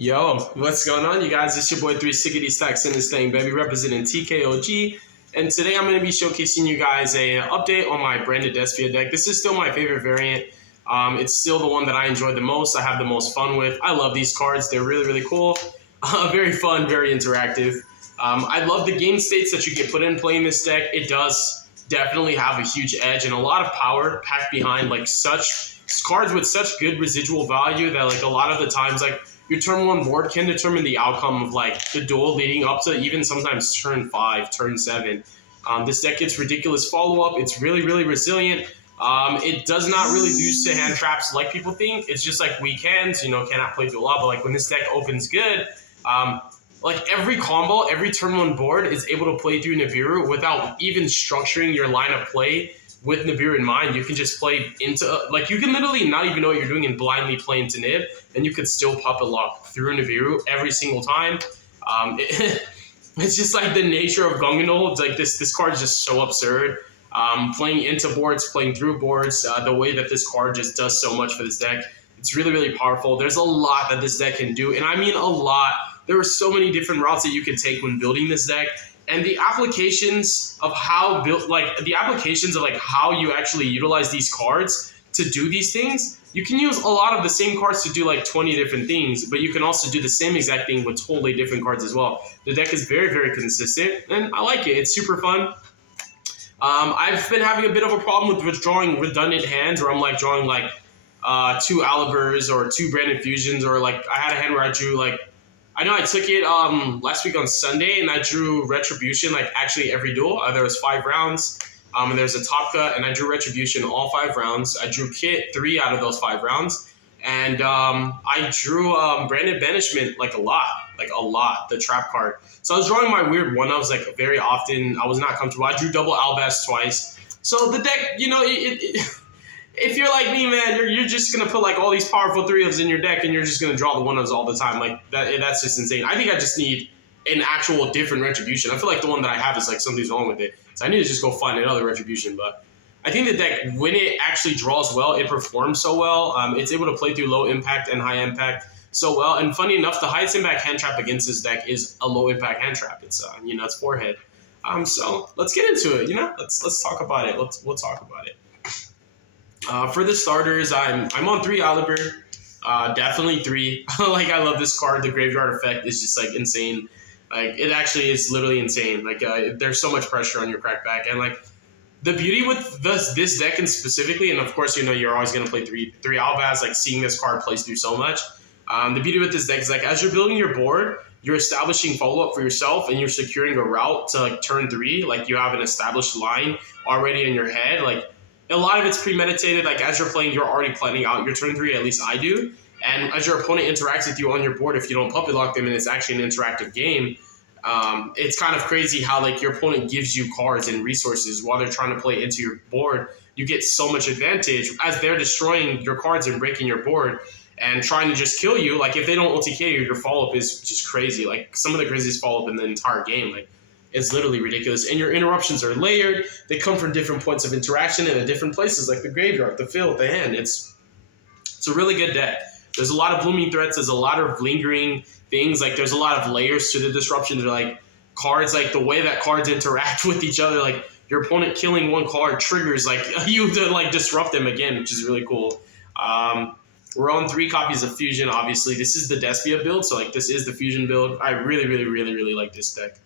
Yo, what's going on, you guys? It's your boy 360 Stacks in this thing, baby, representing TKOG. And today I'm going to be showcasing you guys a update on my branded DESPIA deck. This is still my favorite variant. It's still the one that I enjoy the most. I have the most fun with. I love these cards. They're really, really cool. Very fun, very interactive. I love the game states that you get put in playing this deck. It does definitely have a huge edge and a lot of power packed behind like such cards with such good residual value that like a lot of the times like your turn 1 board can determine the outcome of like the duel leading up to even sometimes turn 5, turn 7. This deck gets ridiculous follow-up. It's really, really resilient. It does not really lose to hand traps like people think. It's just like weak hands, cannot play duel out. But like when this deck opens good, like every combo, every turn 1 board is able to play through Nibiru without even structuring your line of play with Nibiru in mind. You can just play into, like you can literally not even know what you're doing and blindly play into Nib, and you could still puppet lock through Nibiru every single time. It's just like the nature of Gunganol. It's like this card is just so absurd. Playing into boards, playing through boards, the way that this card just does so much for this deck. It's really, really powerful. There's a lot that this deck can do, and I mean a lot. There are so many different routes that you can take when building this deck. And the applications of how you actually utilize these cards to do these things, you can use a lot of the same cards to do like 20 different things, but you can also do the same exact thing with totally different cards as well. The deck is very, very consistent, and I like it. It's super fun. I've been having a bit of a problem with withdrawing redundant hands where I'm like drawing like 2 Alibers or 2 Branded Fusions, or like I had a hand where I drew like, I know I took it last week on Sunday, and I drew Retribution like actually every duel. There was 5 rounds, and there's a top cut, and I drew Retribution all 5 rounds. I drew Kit 3 out of those 5 rounds, and I drew Branded Banishment like a lot, the trap card. So I was drawing my weird one. I was like very often, I was not comfortable. I drew double Albaz twice. So the deck, if you're like me, man, you're just going to put like all these powerful 3-ofs in your deck and you're just going to draw the 1-ofs all the time. Like that's just insane. I think I just need an actual different Retribution. I feel like the one that I have is like something's wrong with it. So I need to just go find another Retribution. But I think the deck, when it actually draws well, it performs so well. It's able to play through low impact and high impact so well. And funny enough, the highest impact hand trap against this deck is a low impact hand trap. It's it's forehead. So let's get into it. Let's talk about it. We'll talk about it. For the starters, I'm on 3 Aliber, definitely 3. Like I love this card. The graveyard effect is just like insane. Like it actually is literally insane. Like there's so much pressure on your crackback, and like the beauty with this deck and specifically, and of course you're always gonna play 3 Albaz. Like seeing this card plays through so much. The beauty with this deck is like as you're building your board, you're establishing follow up for yourself, and you're securing a route to like turn 3. Like you have an established line already in your head. Like a lot of it's premeditated. Like as you're playing, you're already planning out your turn 3, at least I do. And as your opponent interacts with you on your board, if you don't puppet lock them and it's actually an interactive game, it's kind of crazy how like your opponent gives you cards and resources while they're trying to play into your board. You get so much advantage as they're destroying your cards and breaking your board and trying to just kill you. Like if they don't OTK you, your follow-up is just crazy. Like some of the craziest follow-up in the entire game. Like it's literally ridiculous. And your interruptions are layered. They come from different points of interaction and in different places, like the graveyard, the field, the hand. It's a really good deck. There's a lot of blooming threats. There's a lot of lingering things. Like there's a lot of layers to the disruptions. They're like cards, like the way that cards interact with each other. Like your opponent killing one card triggers like you to like disrupt them again, which is really cool. We're on 3 copies of Fusion, obviously. This is the DESPIA build, so like this is the Fusion build. I really, really, really, really like this deck.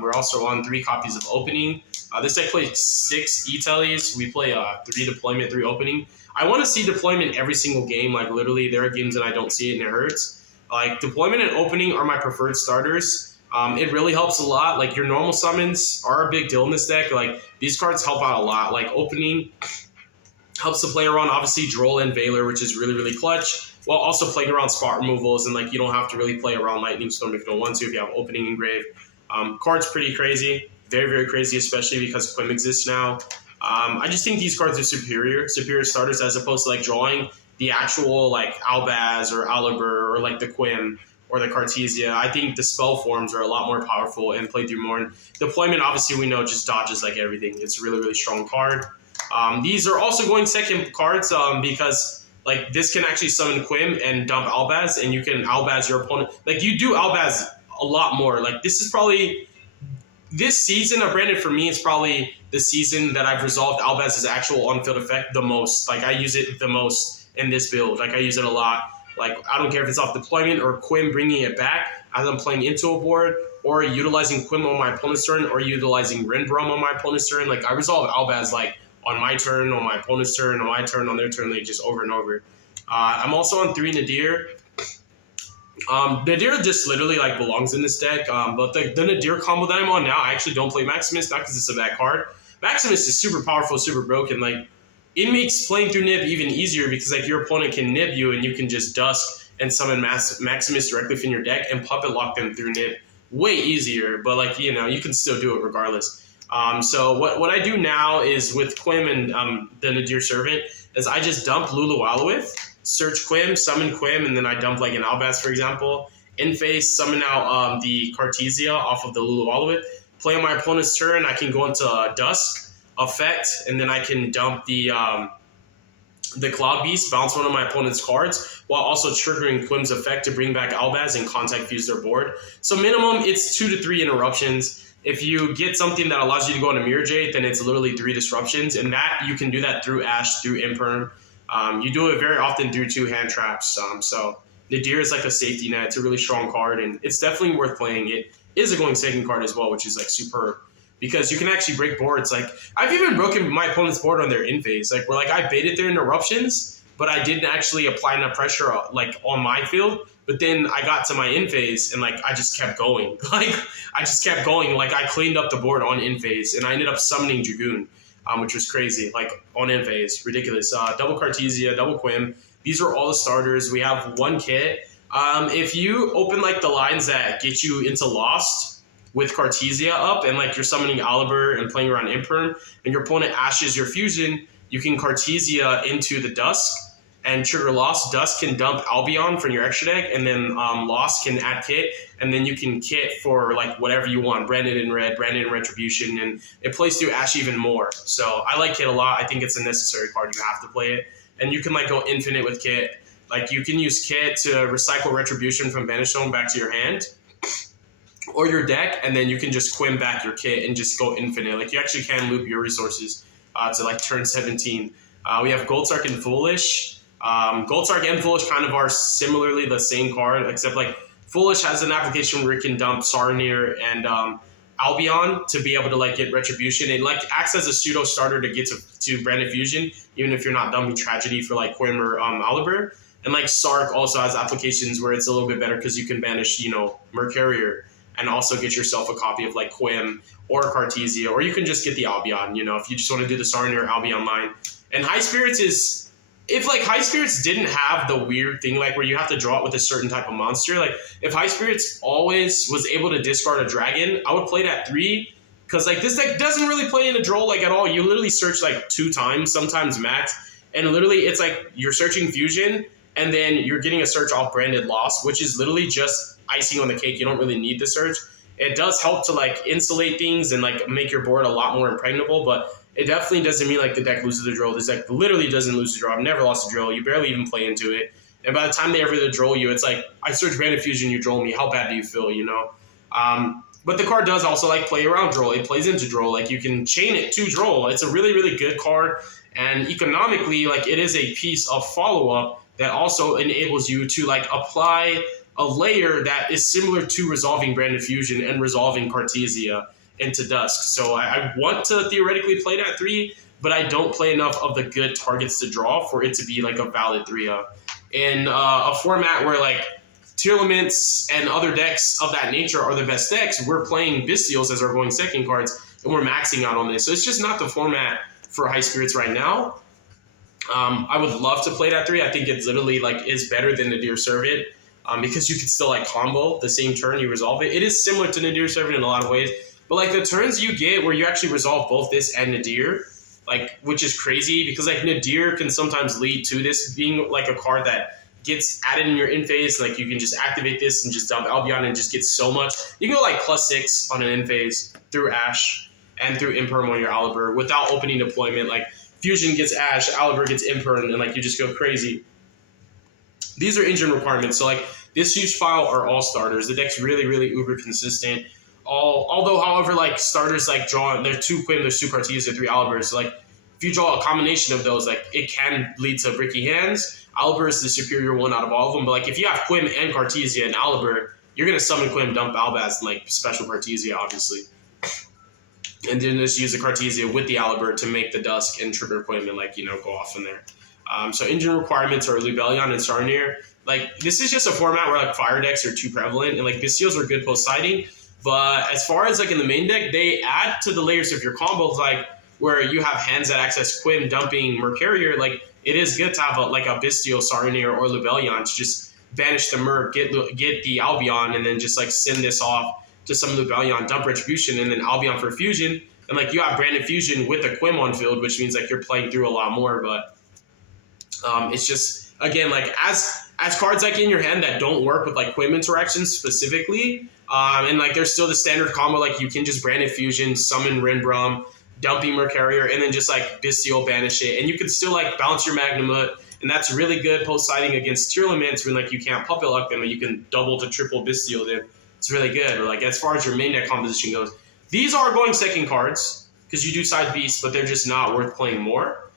We're also on 3 copies of Opening. This deck plays 6 E-Tellies. We play 3 Deployment, 3 Opening. I want to see Deployment every single game. Like literally, there are games that I don't see it and it hurts. Like Deployment and Opening are my preferred starters. It really helps a lot. Like your normal summons are a big deal in this deck. Like these cards help out a lot. Like Opening helps to play around obviously Droll and Valor, which is really, really clutch, while also playing around spot removals, and like you don't have to really play around Lightning Storm if you don't want to, if you have Opening engraved. Card's pretty crazy, very, very crazy, especially because Quim exists now. I just think these cards are superior starters as opposed to like drawing the actual like Albaz or Aliber or like the Quim or the Cartesia. I think the spell forms are a lot more powerful and play through more. And Deployment, obviously, we know just dodges like everything. It's a really, really strong card. These are also going second cards because Like this can actually summon Quim and dump Albaz, and you can Albaz your opponent. Like you do Albaz a lot more. Like this is probably this season of Branded for me is probably the season that I've resolved Albaz's actual on-field effect the most. Like I use it the most in this build. Like I use it a lot. Like I don't care if it's off deployment or Quim bringing it back as I'm playing into a board, or utilizing Quim on my opponent's turn, or utilizing Renbrum on my opponent's turn. Like I resolve Albaz like on my turn, on my opponent's turn, on my turn, on their turn, like just over and over. I'm also on 3 Nadir. Nadir just literally like belongs in this deck, but the Nadir combo that I'm on now, I actually don't play Maximus, not because it's a bad card. Maximus is super powerful, super broken. Like it makes playing through Nib even easier because like your opponent can Nib you and you can just Dusk and summon Maximus directly from your deck and puppet lock them through Nib. Way easier, but like you know you can still do it regardless. So what I do now is with Quim and the Nadir Servant is I just dump Lulu Alowith, search Quim, summon Quim, and then I dump like an Albaz, for example. In face, summon out the Cartesia off of the Lulu Alowith. Play on my opponent's turn, I can go into Dusk effect, and then I can dump the Cloud Beast, bounce one of my opponent's cards, while also triggering Quim's effect to bring back Albaz and contact fuse their board. So minimum, it's 2 to 3 interruptions. If you get something that allows you to go into Mirror Jade, then it's literally 3 disruptions, and that you can do that through Ash, through Imperm. You do it very often through 2 hand traps. So Nadir is like a safety net. It's a really strong card, and it's definitely worth playing. It is a going second card as well, which is like superb because you can actually break boards. Like I've even broken my opponent's board on their in phase. Like where like I baited their interruptions, but I didn't actually apply enough pressure like on my field. But then I got to my in phase and like I just kept going. Like I just kept going. Like I cleaned up the board on in phase, and I ended up summoning Dragoon. Which was crazy, like on in phase, ridiculous. Double Cartesia, double Quim. These are all the starters. We have 1 kit. If you open like the lines that get you into Lost with Cartesia up, and like you're summoning Alibur and playing around Imperm, and your opponent ashes your fusion, you can Cartesia into the Dusk and trigger Lost. Dusk can dump Albion from your extra deck, and then Lost can add kit, and then you can kit for like whatever you want, Branded in Red, Branded in Retribution, and it plays through Ash even more. So I like kit a lot. I think it's a necessary card. You have to play it, and you can like go infinite with kit. Like you can use kit to recycle Retribution from Banish Zone back to your hand or your deck, and then you can just Quim back your kit and just go infinite. Like you actually can loop your resources to like turn 17. We have Goldsark and Foolish. Goldsark and Foolish kind of are similarly the same card, except like Foolish has an application where you can dump Sarnir and Albion to be able to like get Retribution. It like acts as a pseudo starter to get to Branded Fusion, even if you're not dumping Tragedy for like Quim or Alibur. And like Sark also has applications where it's a little bit better because you can banish, you know, Mercurier and also get yourself a copy of like Quim or Cartesia, or you can just get the Albion, you know, if you just want to do the Sarnir Albion line. And High Spirits is, if like High Spirits didn't have the weird thing like where you have to draw it with a certain type of monster, like if High Spirits always was able to discard a dragon, I would play it at 3, because like this deck doesn't really play in a draw like at all. You literally search like 2 times, sometimes max, and literally it's like you're searching Fusion and then you're getting a search off Branded Lost, which is literally just icing on the cake. You don't really need the search. It does help to like insulate things and like make your board a lot more impregnable, but it definitely doesn't mean like the deck loses the drill. This deck literally doesn't lose the drill. I've never lost a drill. You barely even play into it. And by the time they ever drill you, it's like, I search Branded Fusion, you drill me. How bad do you feel, you know? But the card does also like play around drill. It plays into drill. Like you can chain it to drill. It's a really, really good card. And economically, like it is a piece of follow-up that also enables you to like apply a layer that is similar to resolving Branded Fusion and resolving Cartesia into Dusk. So I want to theoretically play that 3, but I don't play enough of the good targets to draw for it to be like a valid 3-up. In a format where like Tearlaments and other decks of that nature are the best decks, we're playing Bystials as our going second cards, and we're maxing out on this. So it's just not the format for High Spirits right now. I would love to play that 3. I think it's literally like is better than Nadir Servant because you can still like combo the same turn you resolve it. It is similar to Nadir Servant in a lot of ways, but like the turns you get where you actually resolve both this and Nadir, like which is crazy because like Nadir can sometimes lead to this being like a card that gets added in your in phase. Like you can just activate this and just dump Albion and just get so much. You can go like +6 on an in phase through Ash and through Imperm on your Alibur without opening deployment. Like Fusion gets Ash, Alibur gets Imperm, and like you just go crazy. These are engine requirements. So like this huge pile are all starters. The deck's really, really uber consistent. Although, however, like starters like draw, they're 2 Quim, there's 2 Cartiers, they're 3 Alibers. So like if you draw a combination of those, like it can lead to bricky hands. Aliber is the superior one out of all of them. But like if you have Quim and Cartesia and Aliber, you're gonna summon Quim, dump Albaz, and like special Cartesia, obviously. And then just use the Cartesia with the Aliber to make the Dusk and trigger Quim and like, you know, go off from there. So engine requirements are Lubellion and Sarnier. Like this is just a format where like fire decks are too prevalent, and like Bystials are good post siding. But as far as like in the main deck, they add to the layers of your combos, like where you have hands that access Quim, dumping Mercarrier. Like it is good to have like a Bystial, Sarnier, or Lubellion to just banish the Merc, get the Albion, and then just like send this off to some Lubellion, dump Retribution, and then Albion for fusion. And like you have Branded Fusion with a Quim on field, which means like you're playing through a lot more. But it's just, again, like as cards like in your hand that don't work with like Quim interactions specifically, and like there's still the standard combo, like you can just Branded Fusion, summon Rinbrum, dumping Mercarrier, and then just like Bystial, banish it, and you can still like bounce your Magnamut, and that's really good post siding against Tearlaments when like you can't puppet lock them, and you can double to triple Bystial them. It's really good. Or like as far as your main deck composition goes, these are going second cards because you do side beasts, but they're just not worth playing more.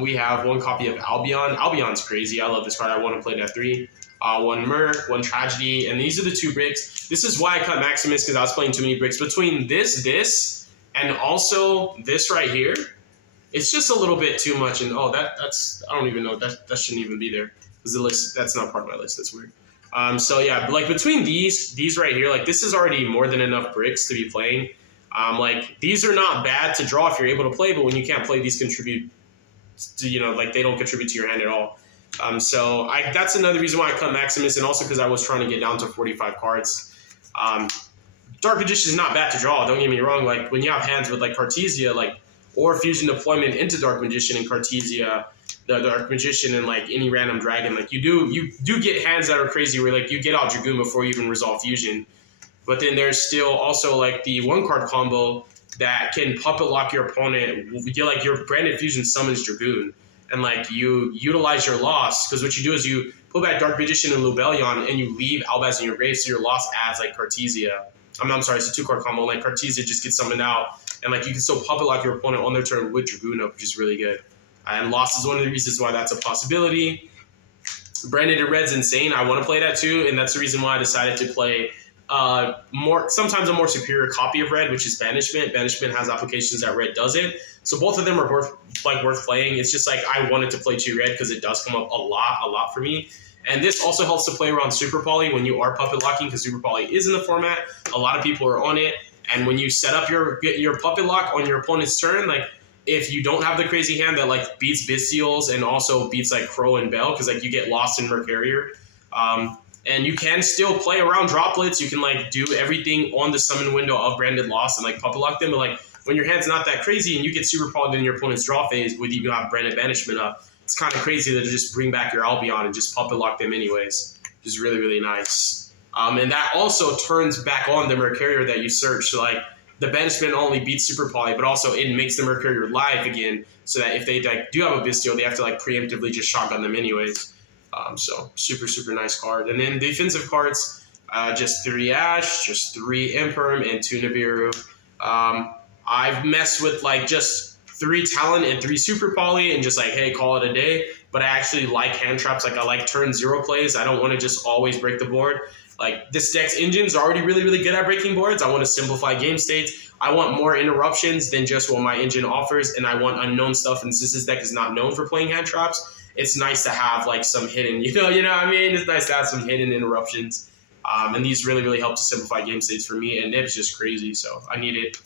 We have 1 copy of Albion. Albion's crazy. I love this card. I want to play it at 3. 1 Merc, 1 Tragedy, and these are the 2 bricks. This is why I cut Maximus, because I was playing too many bricks. Between this, and also this right here, it's just a little bit too much. And that's I don't even know, that shouldn't even be there because the list, that's not part of my list. That's weird. So yeah, like between these right here, like this is already more than enough bricks to be playing. Like these are not bad to draw if you're able to play, but when you can't play, these contribute to, you know, like they don't contribute to your hand at all. So that's another reason why I cut Maximus, and also because I was trying to get down to 45 cards. Dark Magician is not bad to draw, don't get me wrong. Like when you have hands with like Cartesia, like or Fusion Deployment into Dark Magician and Cartesia, the Dark Magician and like any random dragon, like you do get hands that are crazy where like you get out Dragoon before you even resolve Fusion. But then there's still also like the 1 card combo that can puppet lock your opponent. You're like your Branded Fusion summons Dragoon, and like you utilize your loss, because what you do is you pull back Dark Magician and Lubellion and you leave Albaz in your grave, so your loss adds like Cartesia. I'm sorry, it's a 2 card combo. Like Cartesia just gets summoned out, and like you can still puppet lock your opponent on their turn with Dragoon up, which is really good. And loss is one of the reasons why that's a possibility. Branded in Red's insane. I want to play that too, and that's the reason why I decided to play sometimes a more superior copy of Red, which is Banishment. Banishment has applications that Red doesn't. So both of them are worth playing. It's just like I wanted to play 2 Red because it does come up a lot for me. And this also helps to play around Super Poly when you are puppet locking, because Super Poly is in the format. A lot of people are on it. And when you set up your puppet lock on your opponent's turn, like if you don't have the crazy hand that like beats Bystials and also beats like Crow and Bell, because like you get lost in Mercarrier, and you can still play around droplets. You can like do everything on the summon window of Branded Lost and like puppet lock them. But like when your hand's not that crazy and you get super polyed in your opponent's draw phase with you have Branded Banishment up, it's kind of crazy to just bring back your Albion and just puppet lock them anyways, which is really, really nice. And that also turns back on the Mercarrier that you search. So like the Banishment only beats Super Poly, but also it makes the Mercarrier live again, so that if they like do have a Bystial, they have to like preemptively just shotgun them anyways. So super nice card. And then defensive cards, just 3 Ash, just 3 Imperm, and 2 Nibiru. I've messed with like just 3 Talon and 3 Super Poly and just like, hey, call it a day. But I actually like hand traps. Like I like turn 0 plays. I don't want to just always break the board. Like this deck's engines are already really good at breaking boards. I want to simplify game states. I want more interruptions than just what my engine offers, and I want unknown stuff. And since this deck is not known for playing hand traps, it's nice to have like some hidden, you know what I mean? It's nice to have some hidden interruptions. And these really help to simplify game states for me. And Nib's just crazy, so I need it.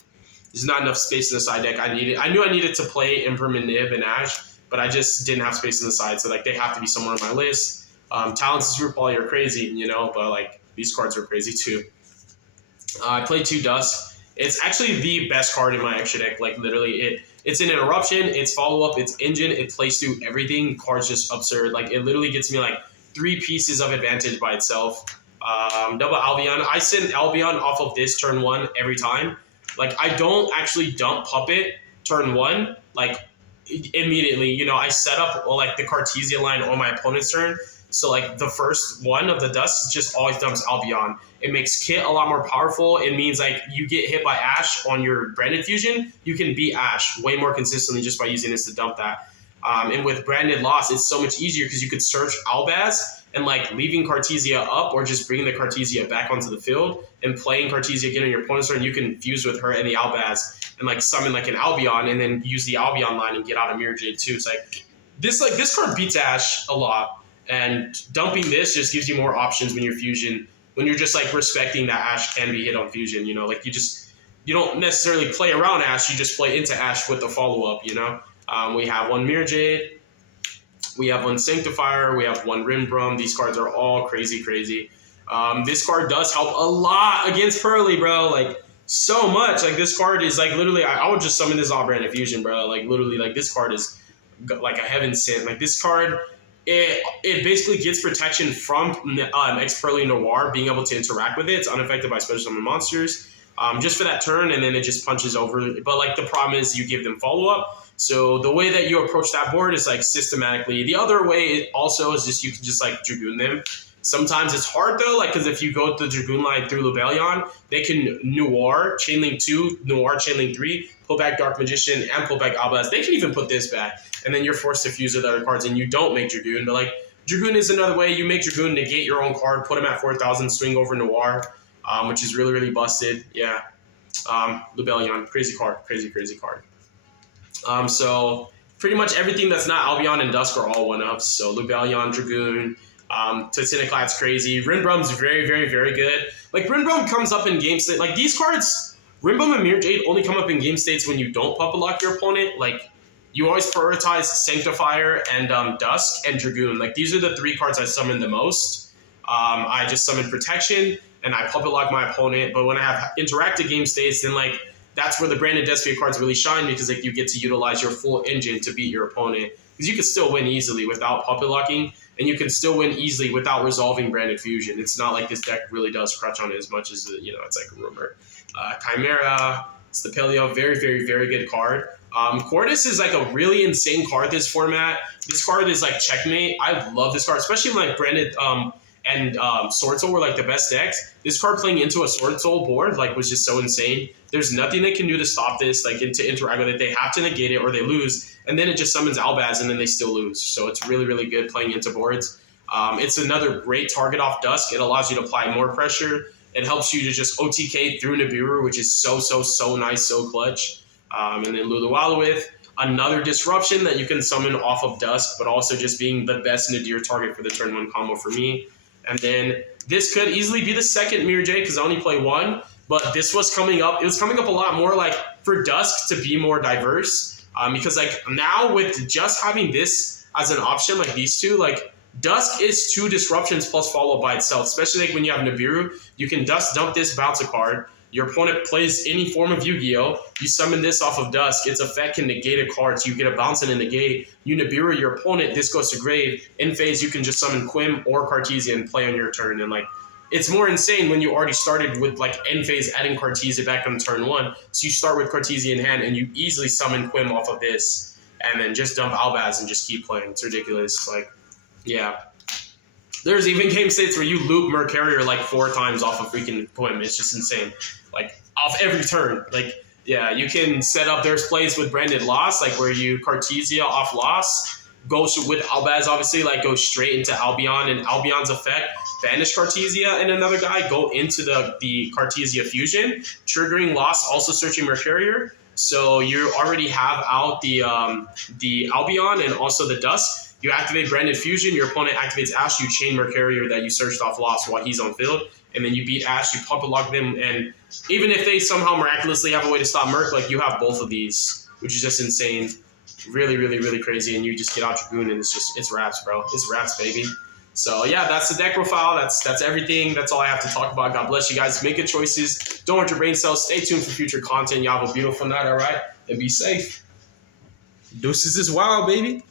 There's not enough space in the side deck. I knew I needed to play Imperm and Nib and Ash, but I just didn't have space in the side, so like they have to be somewhere on my list. Talents and Super Poly are crazy, you know, but like these cards are crazy too. I played 2 Dusk. It's actually the best card in my extra deck. Like literally, it's an interruption, it's follow up, it's engine, it plays through everything. Card's just absurd. Like it literally gets me like 3 pieces of advantage by itself. Double Albion. I send Albion off of this turn 1 every time. Like I don't actually dump Puppet turn 1 like immediately. You know, I set up like the Cartesia line on my opponent's turn, So like the first one of the Dusk just always dumps Albion. It makes Kit a lot more powerful. It means like you get hit by Ashe on your branded fusion, you can beat Ashe way more consistently just by using this to dump that. And with branded loss, it's so much easier because you could search Albaz and like leaving Cartesia up or just bringing the Cartesia back onto the field and playing Cartesia again on your opponent's turn. You can fuse with her and the Albaz and like summon like an Albion and then use the Albion line and get out of Mirror Jade too. It's like this card beats Ashe a lot, and dumping this just gives you more options when you're fusion. When you're just like respecting that Ashe can be hit on fusion, you know, like you don't necessarily play around Ashe, you just play into Ashe with the follow up, you know. We have one Mirror Jade, we have one Sanctifier, we have one Rimbrum. These cards are all crazy. This card does help a lot against Pearly, bro. Like so much. Like this card is like literally, I would just summon this off branded fusion, bro. Like literally, like this card is like a heaven sent. Like this card, it basically gets protection from Ex-Pearly Noir being able to interact with it. It's unaffected by special summon monsters. Just for that turn, and then it just punches over. But like the problem is you give them follow-up. So the way that you approach that board is like systematically. The other way also is just you can just like Dragoon them. Sometimes it's hard though, like because if you go to the Dragoon line through Lubellion, they can Noir, Chainlink 2, Noir, Chainlink 3, pull back Dark Magician, and pull back Albaz. They can even put this back. And then you're forced to fuse with other cards and you don't make Dragoon. But like Dragoon is another way. You make Dragoon, negate your own card, put him at 4,000, swing over Noir, which is really busted. Yeah. Lubellion, crazy card. So pretty much everything that's not Albion and Dusk are all one-ups. So Lubellion, Dragoon, Titiniclat's crazy. Rinbrum's very good. Like Rinbrum comes up in game state. Like these cards, Rinbrum and Mirror Jade only come up in game states when you don't puppet lock your opponent. Like you always prioritize Sanctifier and Dusk and Dragoon. Like these are the three cards I summon the most. I just summon Protection and I puppet lock my opponent. But when I have interactive game states, then like that's where the branded DESPIA cards really shine because like you get to utilize your full engine to beat your opponent. Because you can still win easily without puppet locking, and you can still win easily without resolving branded fusion. It's not like this deck really does crutch on it as much as you know. It's like a rumor. Chimera, it's the Paleo, very good card. Cordis is like a really insane card this format. This card is like checkmate. I love this card, especially when like branded and Sword Soul were like the best decks. This card playing into a Sword Soul board like was just so insane. There's nothing they can do to stop this, like to interact with it. They have to negate it or they lose, and then it just summons Albaz and then they still lose. So it's really good playing into boards. It's another great target off Dusk. It allows you to apply more pressure. It helps you to just OTK through Nibiru, which is so nice, so clutch. And then Lulualuith, another disruption that you can summon off of Dusk, but also just being the best Nadir target for the turn 1 combo for me. And then this could easily be the second Mirror Jade because I only play one, but this was coming up. It was coming up a lot more like for Dusk to be more diverse because like now with just having this as an option, like these two, like Dusk is 2 disruptions plus follow by itself, especially like when you have Nibiru. You can Dusk dump this, bounce a card. Your opponent plays any form of Yu-Gi-Oh! You summon this off of Dusk. Its effect can negate a card, so you get a bounce and a negate. You Nibiru your opponent, this goes to grave. In phase, you can just summon Quim or Cartesia and play on your turn. And like, it's more insane when you already started with like end phase adding Cartesia back on turn 1. So you start with Cartesia in hand and you easily summon Quim off of this. And then just dump Albaz and just keep playing. It's ridiculous. Like, yeah. There's even game states where you loop Mercarrier like 4 times off of freaking Quim. It's just insane. Like, off every turn. Like, yeah, you can set up, there's plays with branded loss, like where you Cartesia off loss, goes with Albaz, obviously, like go straight into Albion, and Albion's effect, banish Cartesia and another guy, go into the Cartesia fusion, triggering loss, also searching Mercarrier. So you already have out the Albion and also the Dusk. You activate Branded Fusion, your opponent activates Ashe, you chain Mercarrier that you searched off loss while he's on field, and then you beat Ashe, you puppet lock them, and even if they somehow miraculously have a way to stop Merc, like you have both of these, which is just insane. Really crazy, and you just get out Dragoon, and it's wraps, bro. It's wraps, baby. So yeah, that's the deck profile. That's everything. That's all I have to talk about. God bless you guys. Make good choices. Don't hurt your brain cells. Stay tuned for future content. Y'all have a beautiful night, all right? And be safe. Deuces is wild, baby.